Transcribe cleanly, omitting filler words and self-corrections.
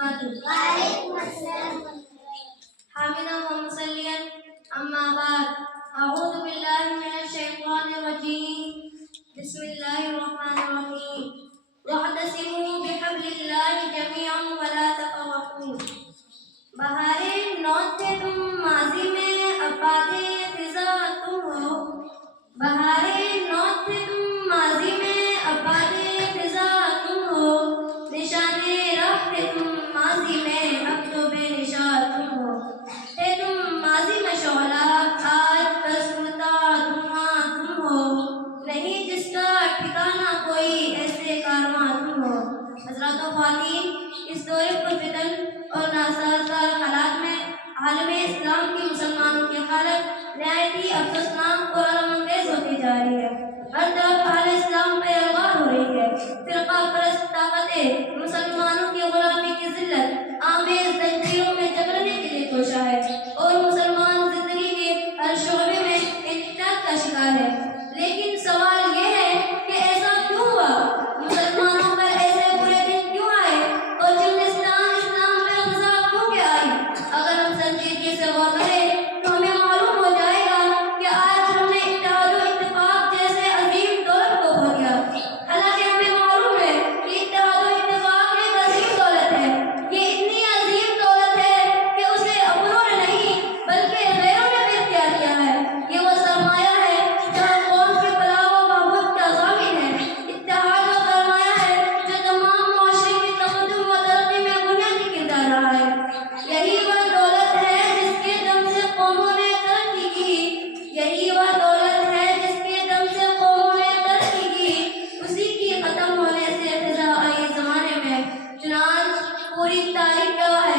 وبركاته. وعليكم السلام. حامدا ومصليا أما بعد أعوذ بالله من الشيطان الرجيم بسم الله الرحمن الرحيم واعتصموا بحبل الله جميعا ولا تفرقوا. بہارے نوت تھے تم ماضی میں اباد خزاں تم ہو. بہارے نوت تھے تم ماضی میں اباد خزاں تم ہو. نشانے راہ تھے تم ماضی میں اب تو بے نشان تم ہو. تھے تم ماضی میں شعلہ آج بسمتا دھواں تم ہو. نہیں جس کا ٹھکانہ کوئی ایسے کارواں تم ہو. حضرات و خواتین، اس دور پرفتن اور ناسازگار حالات میں عالم اسلام کی مسلمانوں کی حالت نہایت ہی افسوسناک اور الم انگیز ہوتی جا رہی ہے. ہر طرف اہل اسلام پہ الغار ہو رہی ہے. فرقہ پرست طاقتیں مسلمانوں کی غلامی کی ذلت آمیز زنجیروں میں جکڑنے کے لیے کوشاں ہے اور مسلمان زندگی کے ہر شعبے میں انحطاط کا شکار ہے. لیکن سوال یہ ہے کہ ایسا کیوں ہوا؟ مسلمانوں پر ایسے برے دن کیوں آئے اور جملستان اسلام پہ غزا کیوں کہ آئی؟ اگر ہم سنجیدگی سے غور کریں تو ہمیں معلوم ہو جائے گا کہ آج ہم نے اتحاد و اتفاق جیسے عظیم دولت کو کھو دیا. حالانکہ ہمیں معلوم ہے کہ اتحاد و اتفاق ایک عظیم دولت ہے. یہ اتنی عظیم دولت ہے کہ اسے اپنوں نے نہیں بلکہ غیروں نے بھی اختیار کیا ہے. یہ وہ سرمایہ ہے جو قوم کی فلاح و بہبود کا ضامن ہے. اتحاد وہ سرمایہ ہے جو تمام معاشرے کی تقدم و ترقی میں بنیادی کردار رہا ہے. یہی وہ دولت ہے جس کے دم سے قوموں نے ترقی کی. یہی وہ دولت ہے جس کے دم سے قوموں نے ترقی کی. اسی کی ختم ہونے سے خزاں آئی زمانے میں. چنانچہ پوری تاریخ گواہ